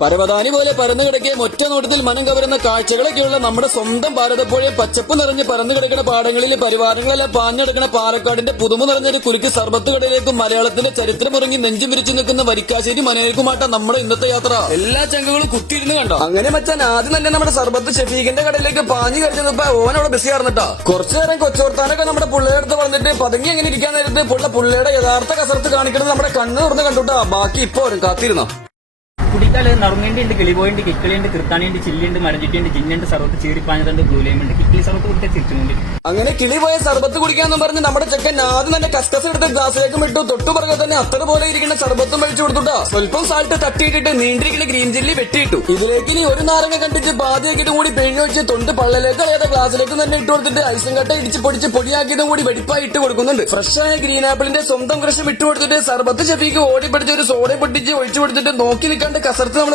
പരവതാനി പോലെ പരന്നു കിടക്കിയ ഒറ്റ നോട്ടത്തിൽ മനം കവരുന്ന കാഴ്ചകളൊക്കെയുള്ള നമ്മുടെ സ്വന്തം ഭാരതപ്പുഴയെ പച്ചപ്പ് നിറഞ്ഞ് പരന്നു കിടക്കുന്ന പാടങ്ങളിൽ പരിവാരങ്ങളെല്ലാം പാഞ്ഞെടുക്കുന്ന പാലക്കാടിന്റെ പുതുമ നിറഞ്ഞൊരു കുരുക്ക് സർബത്ത് കടയിലേക്കും മലയാളത്തിന്റെ ചരിത്രമുറങ്ങി നെഞ്ചും വിരിച്ചു നിൽക്കുന്ന വരിക്കാശ്ശേരി മനേൽക്കുമാട്ട നമ്മുടെ ഇന്നത്തെ യാത്ര. എല്ലാ ചങ്കുകളും കുത്തിയിരുന്ന് കണ്ടോ. അങ്ങനെ മച്ചാൻ ആദ്യം തന്നെ നമ്മുടെ സർബത്ത് ഷെഫീഖിന്റെ കടയിലേക്ക് പാഞ്ഞു കഴിഞ്ഞപ്പോ ഓനവിടെ ബിസി ആർന്നിട്ടാ. കുറച്ചു നേരം കൊച്ചോർത്താനൊക്കെ നമ്മുടെ പുള്ളിയെടുത്ത് പറഞ്ഞിട്ട് പതുങ്ങി എങ്ങനെ ഇരിക്കാൻ നേരത്ത് പുള്ളിയുടെ യഥാർത്ഥ കസരത്ത് കാണിക്കുന്നത് നമ്മുടെ കണ്ണ് തുറന്ന് കണ്ടുട്ടാ. ബാക്കി ഇപ്പൊ വരും, കാത്തിരുന്നോ. കുടിക്കാല് നറുങ്ങേണ്ടി കിളിപോയിണ്ട് കിക്കിളിയുണ്ട് കിർത്താണിയുണ്ട് ചില്ലിയുണ്ട് മരഞ്ചിട്ടുണ്ട് ജിന്നുണ്ട് സർവത്ത് ചീറിപ്പാഞ്ഞതുണ്ട് ബ്ലൂലയുമുണ്ട് കിക്കിളി സർവത്ത് കുടിക്കാൻ തിരിച്ചുകൊണ്ട് അങ്ങനെ കിളി പോയ സർബത്ത് കുടിക്കാന്ന് പറഞ്ഞ് നമ്മുടെ ചെക്കൻ ആദ്യം തന്നെ കസ്കസ് എടുത്ത് ഗ്ലാസ്സിലേക്കും ഇട്ടു. തൊട്ടുപുറകെ തന്നെ അത്ര പോലെ ഇരിക്കുന്ന സർബത്തും വലിച്ചു കൊടുത്തുട്ടാ. സ്വല്പം സാൾട്ട് തട്ടിയിട്ടിട്ട് നീണ്ടിരിക്കുന്ന ഗ്രീൻ ചില്ലി വെട്ടിയിട്ടു. ഇതിലേക്ക് ഇനി ഒരു നാരങ്ങ കണ്ടിച്ച് പാതിയാക്കിയിട്ട് കൂടി പിഴിഞ്ഞു വെച്ച് തൊണ്ട് പള്ളലേക്ക് അറിയാതെ ഗ്ലാസ്സിലേക്ക് തന്നെ ഇട്ട് കൊടുത്തിട്ട് ഐസും കട്ട ഇടിച്ച് പൊടിച്ച് പൊടിയാക്കിയതും കൂടി വെടിപ്പായി ഇട്ട് കൊടുക്കുന്നുണ്ട്. ഫ്രഷായ ഗ്രീൻ ആപ്പിളിന്റെ സ്വന്തം കൃഷി ഇട്ട് കൊടുത്തിട്ട് സർബത്ത് ഷെഫീക്ക് ഓടി പഠിച്ച് ഒരു സോഡ പൊട്ടിച്ച് ഒഴിച്ചു കൊടുത്തിട്ട് നോക്കി നിൽക്കാണ്ട് കസർത്ത് നമ്മൾ